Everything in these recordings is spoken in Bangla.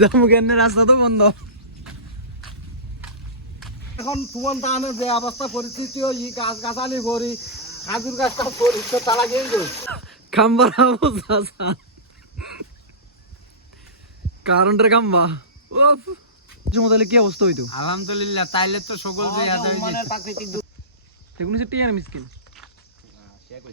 যাব কেন রাস্তা তো বন্ধ। এখন যে অবস্থা পরিস্থিতি ওই গাছ গাছালি করি খাজুর গাছটা করি তো তারা গেল খাম্বার অবস্থা কারেন্টের খাম্বা। ওফ কি অবস্থা হইতো? আলহামদুলিল্লাহ তাইলে তো সকল মানে সেগুলো সে টিয়ার মিসকিন। আমরা এক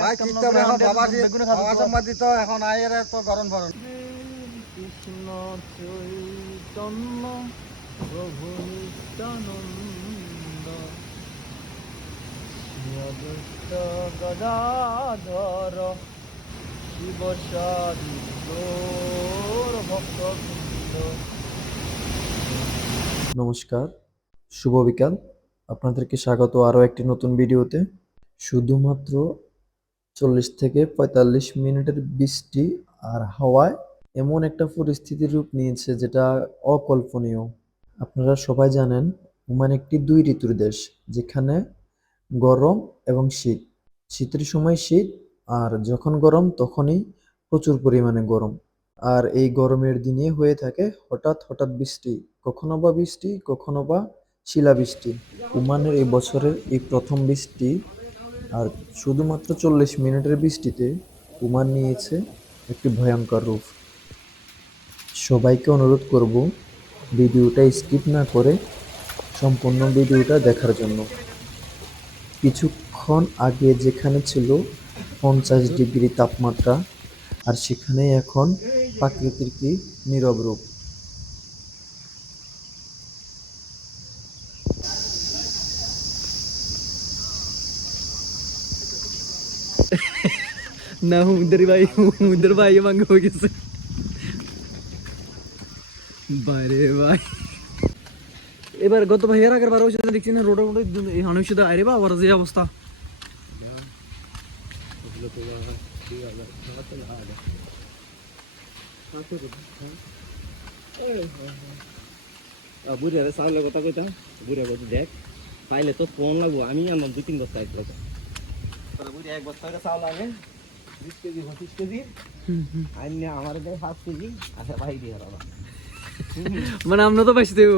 ভাই কাজ কাম এখন না বাবা? করে বাবা সম্মাদি তো এখন আয়ের তো গরম গরম। কৃষ্ণ চৈতন্য প্রভু নিত্যানন্দ শ্রীয়দুষ্ট গদাধর শিব ভক্তবৃন্দ নমস্কার শুভ বিকাল। আপনাদেরকে স্বাগত আরও একটি নতুন ভিডিওতে। শুধুমাত্র চল্লিশ থেকে পঁয়তাল্লিশ মিনিটের বৃষ্টি আর হাওয়ায় এমন একটা পরিস্থিতির রূপ নিয়েছে যেটা অকল্পনীয়। আপনারা সবাই জানেন, ওমান একটি দুই ঋতুর দেশ, যেখানে গরম এবং শীত। শীতের সময় শীত, আর যখন গরম, তখনই প্রচুর পরিমাণে গরম। আর এই গরমের দিনে হয়ে থাকে হঠাৎ হঠাৎ বৃষ্টি, কখনো বা বৃষ্টি, কখনো বা শিলাবৃষ্টি। ওমানের এই বছরের এই প্রথম বৃষ্টি আর শুধুমাত্র চল্লিশ মিনিটের বৃষ্টিতে ওমান নিয়েছে একটি ভয়ঙ্কর রূপ। সবাইকে অনুরোধ করব ভিডিওটা স্কিপ না করে সম্পূর্ণ ভিডিওটা দেখার জন্য। কিছুক্ষণ আগে যেখানে ছিল পঞ্চাশ ডিগ্রি তাপমাত্রা, আর সেখানে এখন প্রাকৃতিক কি নীরব রূপ। না হুমদের ভাই হুমদের ভাই ভাঙ্গ হয়ে গেছে বাইরে ভাই এবার গত ভাই এর আগের বার হয়েছে দেখছি না রোডে রোডে এই হানুষে আরে বা আবার যে অবস্থা বুড়িয়া চাউলের কথা কইতা বুড়িয়া কইতে দেখ পাইলে তো ফোন লাগবো আমি আনলাম দুই তিন বস্তা একলা বুড়িয়া এক বস্তা চাউল আনে বিশ কেজি পঁচিশ কেজি। আইনে আমার দেয় পাঁচ কেজি। আচ্ছা ভাই দিয়ে বাবা মানে আমরা তো পাইছি দেব।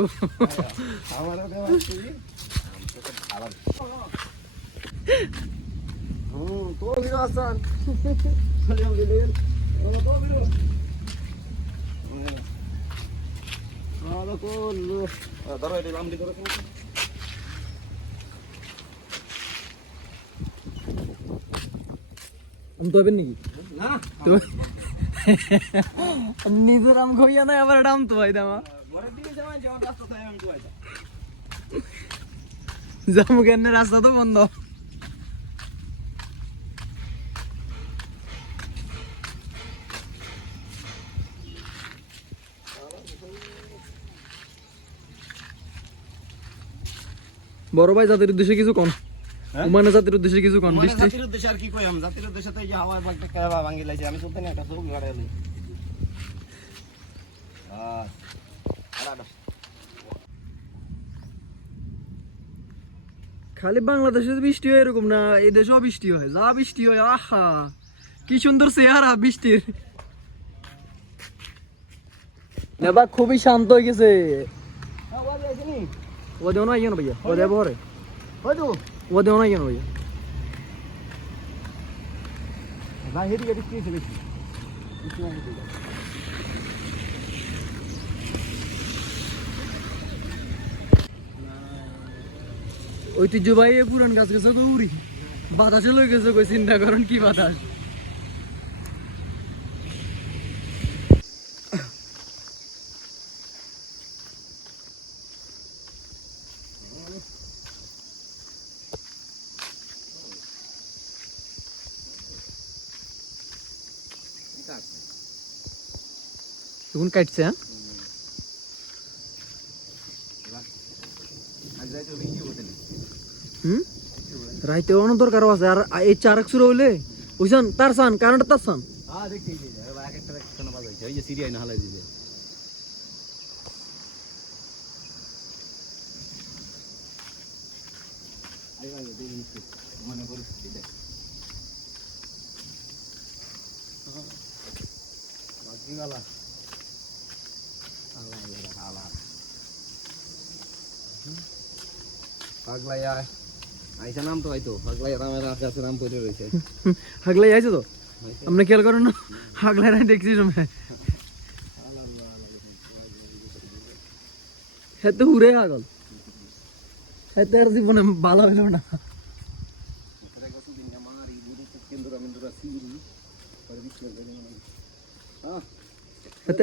আমার দেয় পাঁচ কেজি। হুম তো বিরো আসান ধরো এটা লামড়ি করে আমি তো হবেন নাকি? না। তো নিজের আম খাইয়া না আবার আম তো ভাই দামা ঘরের দিকে যাওয়া যেমন রাস্তা কেন তো বন্ধ। বড় ভাই জাতির উদ্দেশ্যে কিছু কোন। উমানে জাতির উদ্দেশ্যে কিছু কোন বৃষ্টি? জাতির উদ্দেশ্যে আর কি কই আমি? জাতির উদ্দেশ্যে তো এই যে হাওয়ায় বাগটা কাবা ভাঙি লাইছে। আমি চলতে না একটা খালি বাংলাদেশে বৃষ্টি হয় এরকম না এই দেশেও বৃষ্টি হয় যা বৃষ্টি হয় আহা! কি সুন্দর চেহারা বৃষ্টির। নেবা খুবই শান্ত হয়ে গেছে। ও দেও না? ইয়ে না ভাইয়া? ও দেবো রে হয়তো ও দেও না ইয়ে না ভাইয়া না হেডি হেডি কি ছিল ঐতিহ্যবাহী এই পুরান গাছ গেছে গৌরি বাতাসে লই গেছে কই চিন্তা করুন কি বাতাস এখন কাটছে হ্যাঁ? হুম? রাইতে অনেক দরকার আছে আর এই চারক শুরু হইলে ওইসান তার সান কারেন্ট তার সান হ্যাঁ দেখছি এই যে হাগলাই তো আপনি খেয়াল করেন না হাগলাই নাই দেখছি সময় তো উড়ে হাগল আর জীবনে ভালো হইল না হাতে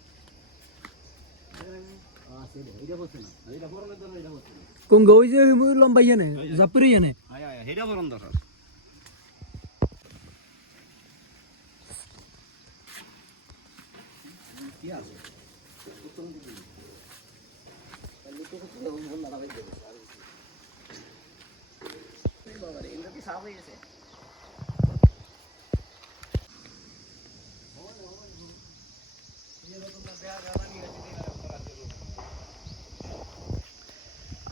কোন গো ওই যে লম্বা ইয়ে নে জাপুরি ইয়ে নে আয় আয় হেডা বরন দরকার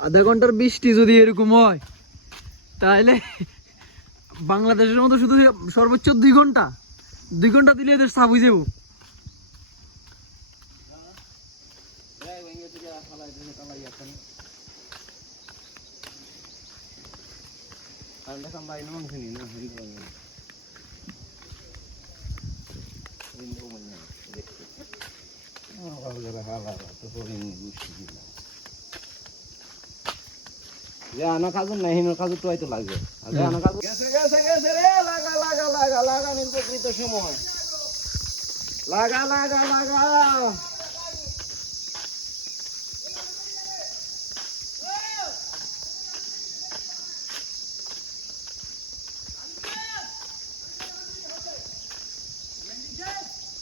আধা ঘণ্টার বৃষ্টি যদি এরকম হয়, তাহলে বাংলাদেশের মতো শুধু সর্বোচ্চ দুই ঘণ্টা। দুই ঘণ্টা দিলে এদের সাফ হয়ে যাব। anda sampai memang sini nah ini bang ini kazu nahi anak kazu tuh itu lagi. Ada anak kazu. Geser geser geser eh laga laga laga laga nih tuh itu semua. Laga laga laga.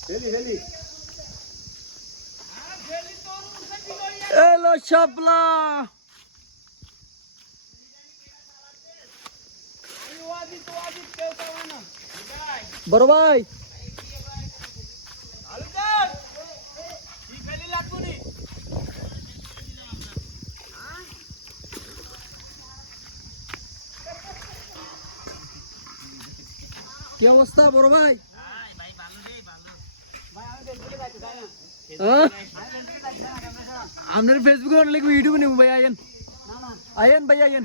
Heli heli. এলো শাপলা বড় ভাই। কি অবস্থা, বড় ভাই? আপনার ফেসবুকে লিখব ইউটিউবে নেব ভাই আয়েন আয়েন ভাই আয়েন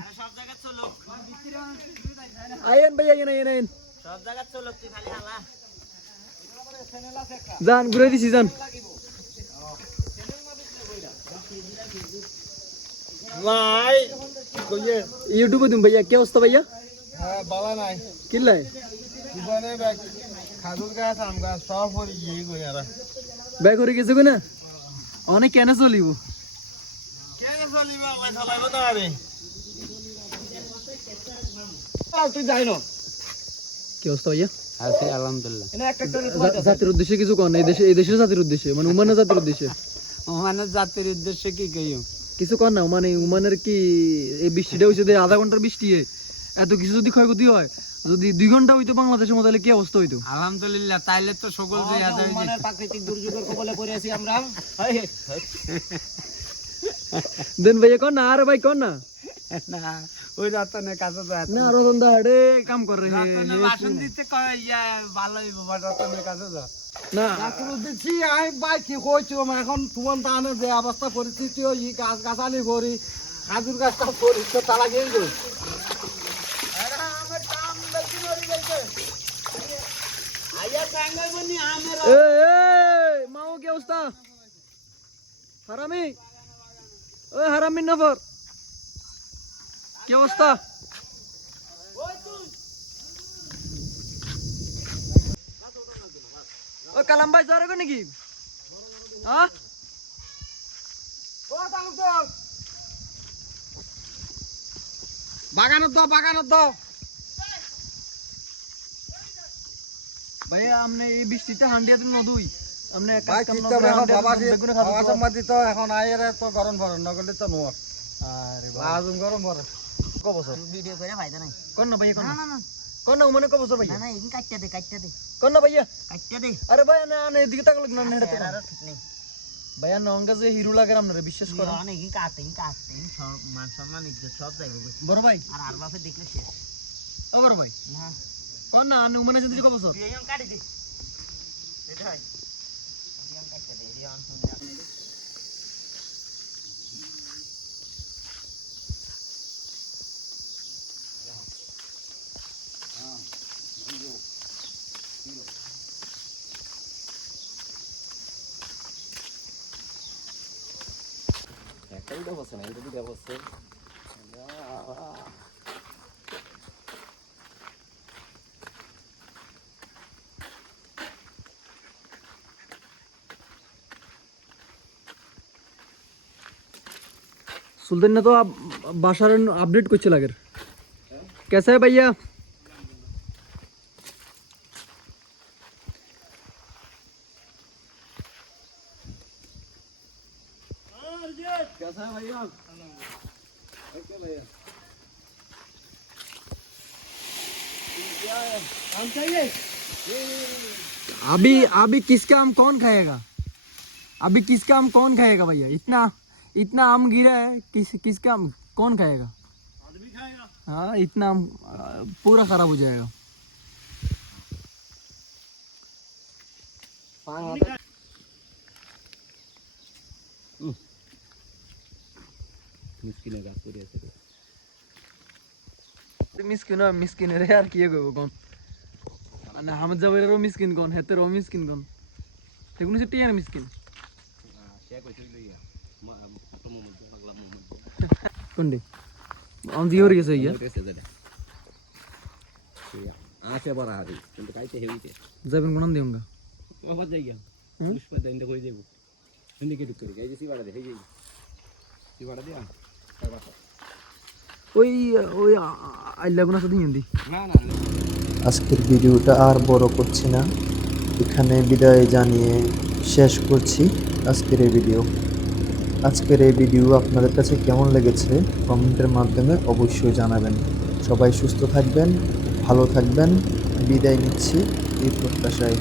আয়েন ভাই আয়েন আয়েন আয়েন। যান ঘুরে দিছি যান। নাই কইয়ে। ইউটিউবে দিম ভাইয়া কি অবস্থা ভাইয়া? হ্যাঁ বালা নাই। কিল্লাই জীবনে ব্যাগ খাজুর গাছ আম গাছ সব পরে গিয়ে গই ব্যাগ করে গেছে না অনেক কেন চলিব। কেন চলিবা আল্লাহ চালাইব তো আরে তুই যাই না কি অবস্থা ভাইয়া? আছি আলহামদুলিল্লাহ। এনে একটা একটা জা- জাতির উদ্দেশ্যে কিছু কন এই দেশে এই দেশের জাতির উদ্দেশ্যে মানে উমানের জাতির উদ্দেশ্যে। মানে জাতির উদ্দেশ্যে কি কইও কিছু কর না মানে উমানের কি এই বৃষ্টিটা হয়েছে যে আধা ঘণ্টার বৃষ্টি এত কিছু যদি ক্ষয়ক্ষতি হয় যদি দুই ঘণ্টা হইতো বাংলাদেশের মতো কি অবস্থা হইতো? আলহামদুলিল্লাহ তাইলে তো সকল মানে প্রাকৃতিক দুর্যোগের কবলে পড়ে আছি আমরা। দেন ভাইয়া কর না আরে ভাই না। ওই রতনের কাছে তো না। রতন দা হেডে কাম করে রে। রতনের বাসন দিতে ইয়া ভালো হইব বা রতনের কাছে যা না। দেখছি আমি বাই কি কইছি এখন তোমার দানের যে অবস্থা পরিস্থিতি ওই গাছ গাছালি করি খাজুর গাছটা করি তো তারা গিয়ে এ মাও কি অবস্থা? হারামি? ওই হারামি নফর। কি অবস্থা? ও কালাম ভাই যাওয়ার আগে নাকি? হ্যাঁ? বাগানত দাও বাগানত দাও। ভাইয়া আপনি এই বৃষ্টিতে হান্ডিয়া তুমি নদুই ভাই কি তো এখন বাবা বাবা সম্মাদি তো এখন আয়ের তো গরম ভরে নগলে তো নোয়ার। আরে আজম গরম ভরে। ক বছর ভিডিও করে ফায়দা নাই। কোন না ভাইয়া কোন না? না কোন না মানে ক বছর ভাইয়া? না কাটতে দে কাটতে দে। কোন না ভাইয়া? কাটতে দে। আরে ভাইয়া না না এদিকে তাকালো না না এটা আর ঠিক নেই। ভাইয়া নঙ্গা যে হিরো লাগে আপনারা বিশ্বাস করেন অনেক কাটতে কাটতে সব মান সম্মান ইজ্জত সব যাইব বড় ভাই। আর আর বাপে দেখলে শেষ। ও বড় ভাই। না। কোন না মানে যদি ক বছর কাটি দে। এটা বিয়াম কাটতে দে বিয়াম শুনে একটা দুটো বছর না এটা দুটো বছর सुल्तान ने तो आप बादशाह अपडेट कुछ लगे कैसा है भैया है भैया ओके हम चाहिए अभी अभी किसका आम कौन खाएगा? अभी किसका आम कौन खाएगा भैया? इतना इतना आम गिरा है, किस, किसका आम कौन खाएगा? आदमी खाएगा हाँ इतना आम, पूरा खराब हो जाएगा। মুশকিলে গাছ করে আছে মিসকিন হয় মিসকিন রে আর কি করব কোন মানে হামদ জাবেরেরও মিসকিন কোন হেতেরও মিসকিন কোন সেগুলো হচ্ছে টিয়ার মিসকিন সে কইছিল ইয়া ছোট মোমো পাগলা মোমো কোনটি অন দিয়ে হয়ে গেছে ইয়া আছে বড় হারি কিন্তু কাইতে হেবিতে যাবেন কোন দিউঙ্গা বাবা যাই গিয়া হুম? পুষ্পা দেন কই দেব এদিকে ঢুক করে গাইছে সিবাড়া দে হেই যাই সিবাড়া দিয়া ওই ওই সাথে হিন্দি আজকের ভিডিওটা আর বড় করছি না। এখানে বিদায় জানিয়ে শেষ করছি আজকের এই ভিডিও। আজকের এই ভিডিও আপনাদের কাছে কেমন লেগেছে কমেন্টের মাধ্যমে অবশ্যই জানাবেন। সবাই সুস্থ থাকবেন ভালো থাকবেন। বিদায় নিচ্ছি এই প্রত্যাশায়।